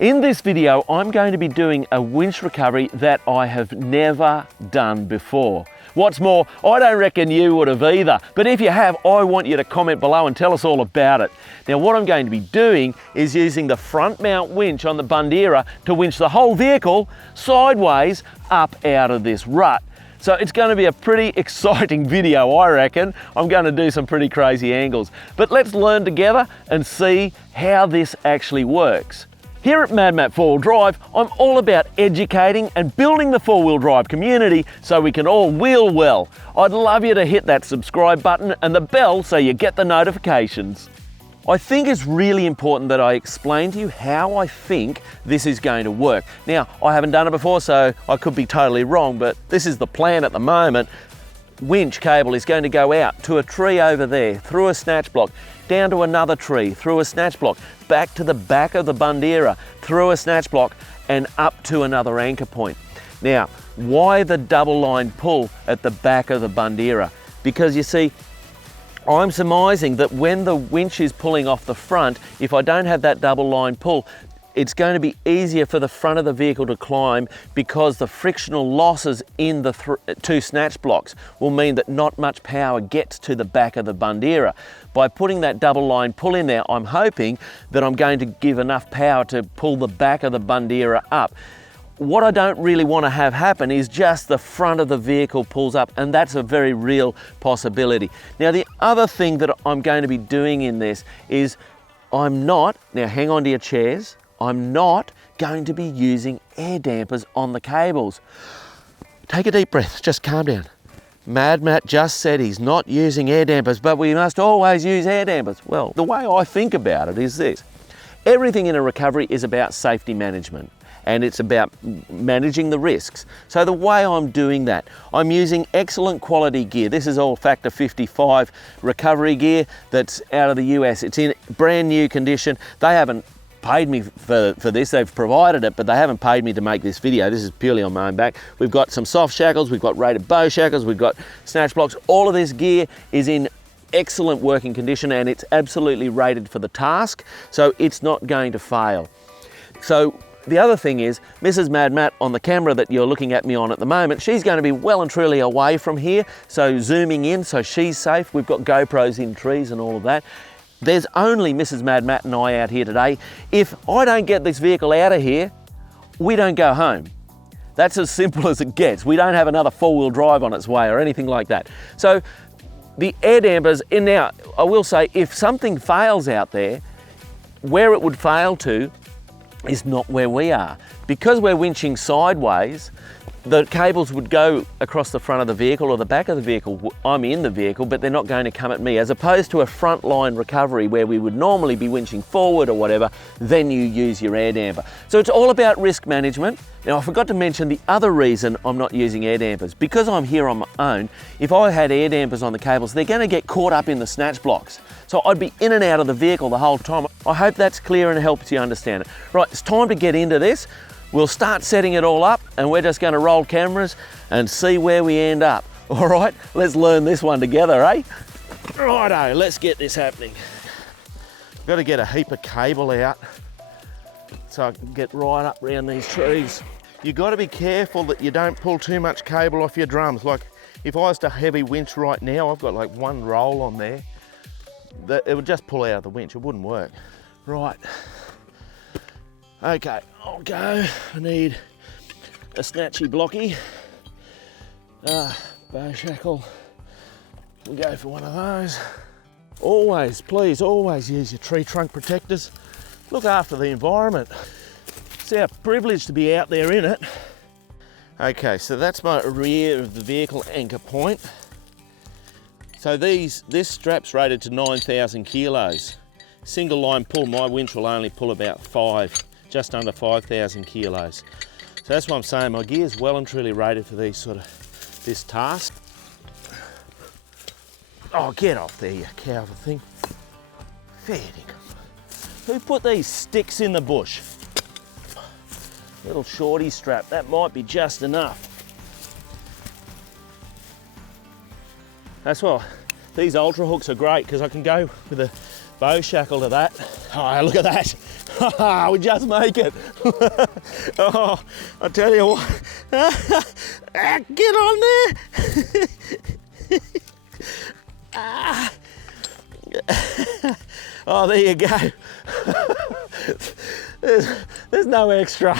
In this video, I'm going to be doing a winch recovery that I have never done before. What's more, I don't reckon you would have either, but if you have, I want you to comment below and tell us all about it. Now, what I'm going to be doing is using the front mount winch on the bundera to winch the whole vehicle sideways up out of this rut. So it's going to be a pretty exciting video, I reckon. I'm going to do some pretty crazy angles. But let's learn together and see how this actually works. Here at Mad Matt 4-Wheel Drive, I'm all about educating and building the 4-wheel drive community so we can all wheel well. I'd love you to hit that subscribe button and the bell so you get the notifications. I think it's really important that I explain to you how I think this is going to work. Now, I haven't done it before, so I could be totally wrong, but this is the plan at the moment. Winch cable is going to go out to a tree over there, through a snatch block, down to another tree, through a snatch block, back to the back of the bundera, through a snatch block, and up to another anchor point. Now, why the double line pull at the back of the bundera? Because you see, I'm surmising that when the winch is pulling off the front, if I don't have that double line pull, it's going to be easier for the front of the vehicle to climb because the frictional losses in the two snatch blocks will mean that not much power gets to the back of the bundera. By putting that double line pull in there, I'm hoping that I'm going to give enough power to pull the back of the bundera up. What I don't really want to have happen is just the front of the vehicle pulls up, and that's a very real possibility. Now, the other thing that I'm going to be doing in this is now hang on to your chairs, I'm not going to be using air dampers on the cables. Take a deep breath, just calm down. Mad Matt just said he's not using air dampers, but we must always use air dampers. Well, the way I think about it is this. Everything in a recovery is about safety management, and it's about managing the risks. So the way I'm doing that, I'm using excellent quality gear. This is all Factor 55 recovery gear that's out of the US. It's in brand new condition. They haven't paid me for this, they've provided it, but they haven't paid me to make this video. This is purely on my own back. We've got some soft shackles, we've got rated bow shackles, we've got snatch blocks. All of this gear is in excellent working condition and it's absolutely rated for the task, so it's not going to fail. So the other thing is, Mrs. Mad Matt on the camera that you're looking at me on at the moment, she's going to be well and truly away from here, so zooming in so she's safe. We've got GoPros in trees and all of that. There's only Mrs. Mad Matt and I out here today. If I don't get this vehicle out of here, we don't go home. That's as simple as it gets. We don't have another 4-wheel drive on its way or anything like that. So the air dampers, and now I will say, if something fails out there, where it would fail to is not where we are. Because we're winching sideways, the cables would go across the front of the vehicle or the back of the vehicle. I'm in the vehicle, but they're not going to come at me, as opposed to a front line recovery where we would normally be winching forward or whatever, then you use your air damper. So it's all about risk management. Now, I forgot to mention the other reason I'm not using air dampers. Because I'm here on my own, if I had air dampers on the cables, they're going to get caught up in the snatch blocks. So I'd be in and out of the vehicle the whole time. I hope that's clear and helps you understand it. Right, it's time to get into this. We'll start setting it all up and we're just going to roll cameras and see where we end up. All right, let's learn this one together, eh? Righto, let's get this happening. Got to get a heap of cable out so I can get right up around these trees. You got to be careful that you don't pull too much cable off your drums. Like if I was to heavy winch right now, I've got like one roll on there. It would just pull out of the winch, it wouldn't work. Right. Okay, I'll go. I need a snatchy blocky. Bow shackle. We'll go for one of those. Always, please, always use your tree trunk protectors. Look after the environment. It's our privilege to be out there in it. Okay, so that's my rear of the vehicle anchor point. So this strap's rated to 9,000 kilos. Single line pull, my winch will only pull about just under 5,000 kilos. So that's what I'm saying, my gear's well and truly rated for this task. Oh, get off there, you coward thing. Fair dinkum. Who put these sticks in the bush? Little shorty strap, that might be just enough. That's why these ultra hooks are great, because I can go with a bow shackle to that. Oh, look at that. We just make it. Oh, I tell you what. Get on there. Oh, there you go. There's no extra.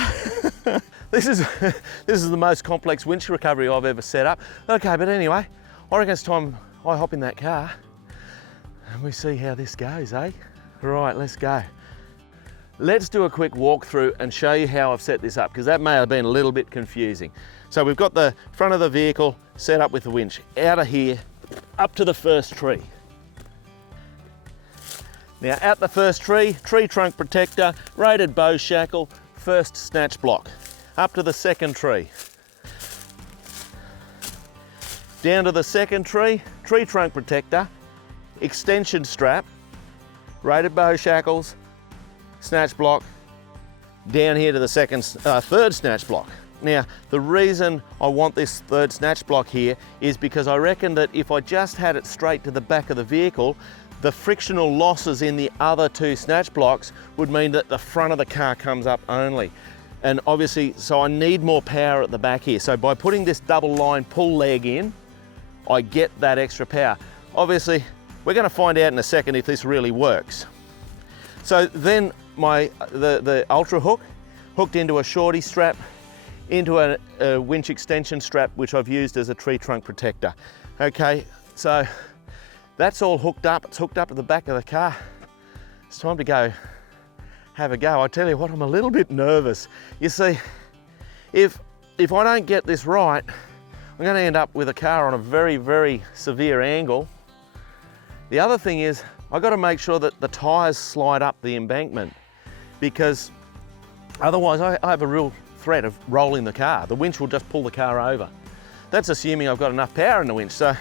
This is the most complex winch recovery I've ever set up. Okay, but anyway, I reckon it's time I hop in that car and we see how this goes, eh? Right, let's go. Let's do a quick walkthrough and show you how I've set this up, because that may have been a little bit confusing. So we've got the front of the vehicle set up with the winch out of here up to the first tree. Now at the first tree trunk protector, rated bow shackle, first snatch block. Up to the second tree. Down to the second tree trunk protector, extension strap, rated bow shackles, snatch block, down here to the third snatch block. Now, the reason I want this third snatch block here is because I reckon that if I just had it straight to the back of the vehicle, the frictional losses in the other two snatch blocks would mean that the front of the car comes up only. And obviously, so I need more power at the back here. So by putting this double line pull leg in, I get that extra power. Obviously, we're going to find out in a second if this really works. So then the ultra hook hooked into a shorty strap, into a winch extension strap, which I've used as a tree trunk protector. Okay, so that's all hooked up. It's hooked up at the back of the car. It's time to go have a go. I tell you what, I'm a little bit nervous. You see, if I don't get this right, I'm going to end up with a car on a very, very severe angle. The other thing is, I've got to make sure that the tyres slide up the embankment, because otherwise I have a real threat of rolling the car. The winch will just pull the car over. That's assuming I've got enough power in the winch. So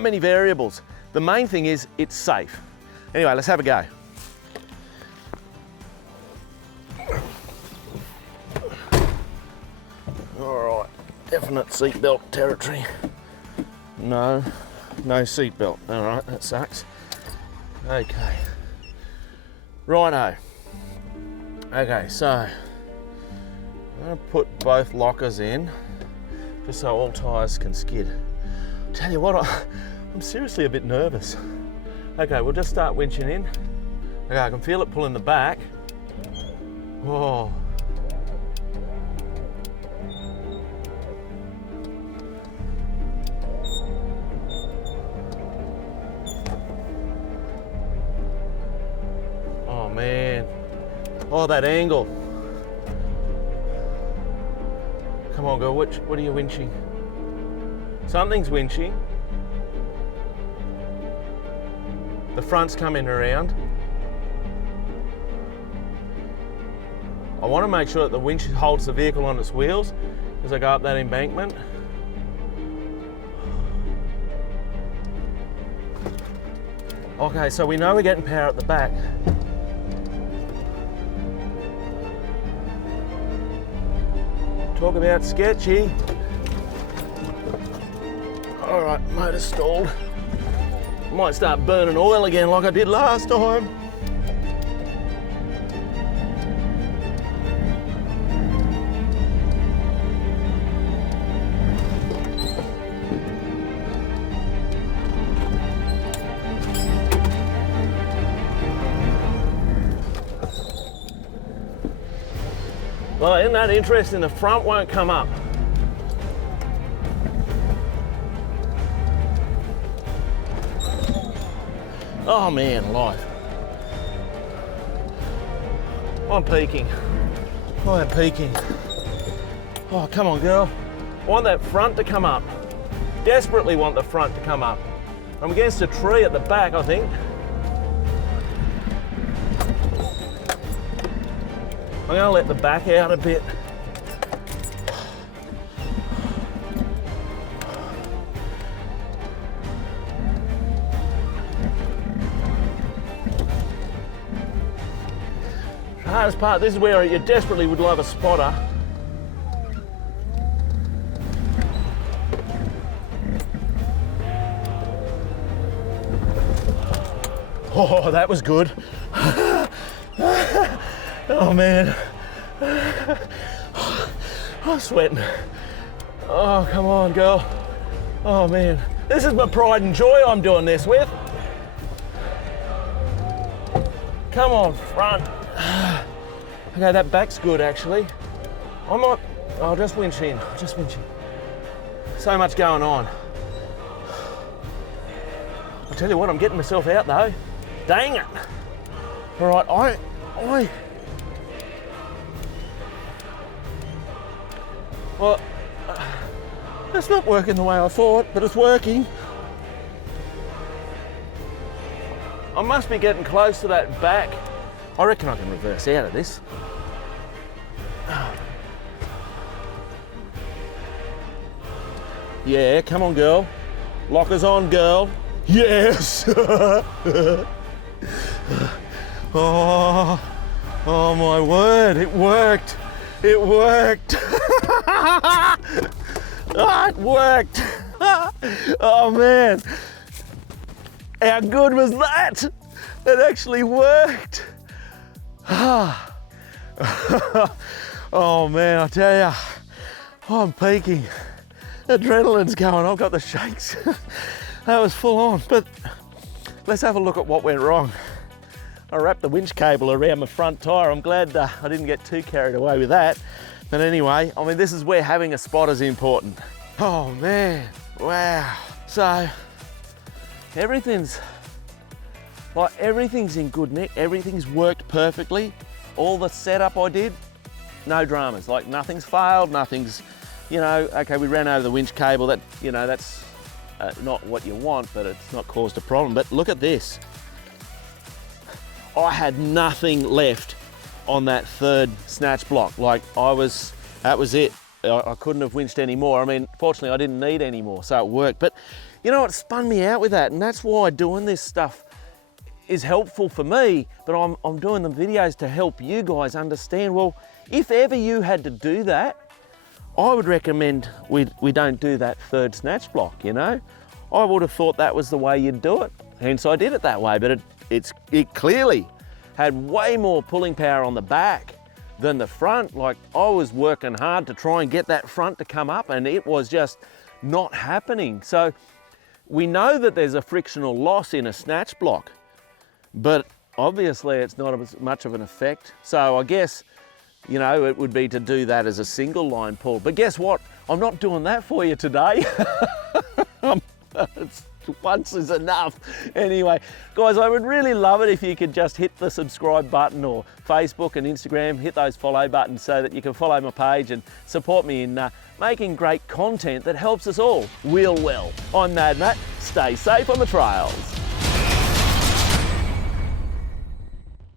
many variables. The main thing is it's safe. Anyway, let's have a go. All right, definite seatbelt territory. No seatbelt. All right, that sucks. Okay, righto. Okay, so I'm gonna put both lockers in just so all tyres can skid. Tell you what, I'm seriously a bit nervous. Okay, we'll just start winching in. Okay, I can feel it pulling the back. Whoa. Oh man. Oh, that angle. Come on, girl, what are you winching? Something's winching. The front's coming around. I want to make sure that the winch holds the vehicle on its wheels as I go up that embankment. Okay, so we know we're getting power at the back. Talk about sketchy. All right, motor stalled. Might start burning oil again like I did last time. Well, isn't that interesting? The front won't come up. Oh man, life. I'm peaking. I am peaking. Oh, come on, girl. I want that front to come up. Desperately want the front to come up. I'm against a tree at the back, I think. I'm gonna let the back out a bit. The hardest part, this is where you desperately would love a spotter. Oh, that was good. Oh man. I'm sweating. Oh, come on, girl. Oh man. This is my pride and joy I'm doing this with. Come on, front. Okay, that back's good actually. I might, I'll just winch in, just winch in. So much going on. I'll tell you what, I'm getting myself out though. Dang it. All right, well, it's not working the way I thought, but it's working. I must be getting close to that back. I reckon I can reverse out of this. Yeah, come on, girl. Lockers on, girl. Yes! Oh my word, it worked. It worked. Oh, it worked. Oh man. How good was that? It actually worked. Oh man, I tell you, I'm peaking. Adrenaline's going, I've got the shakes. That was full on, but let's have a look at what went wrong. I wrapped the winch cable around my front tyre. I'm glad I didn't get too carried away with that. But anyway, I mean, this is where having a spotter is important. Oh man, wow. So everything's in good nick. Everything's worked perfectly. All the setup I did, no dramas. Like nothing's failed, nothing's, you know, okay, we ran over the winch cable. That, you know, that's not what you want, but it's not caused a problem. But look at this. I had nothing left on that third snatch block. Like that was it. I couldn't have winched any more. I mean, fortunately I didn't need any more, so it worked. But you know, it spun me out with that, and that's why doing this stuff is helpful for me, but I'm doing the videos to help you guys understand, well, if ever you had to do that, I would recommend we don't do that third snatch block, you know? I would have thought that was the way you'd do it, hence I did it that way, but it clearly had way more pulling power on the back than the front. Like I was working hard to try and get that front to come up, and it was just not happening. So we know that there's a frictional loss in a snatch block, but obviously it's not as much of an effect. So I guess, you know, it would be to do that as a single line pull. But guess what? I'm not doing that for you today. Once is enough. Anyway, guys, I would really love it if you could just hit the subscribe button, or Facebook and Instagram, hit those follow buttons so that you can follow my page and support me in making great content that helps us all real well. I'm Mad Matt. Stay safe on the trails.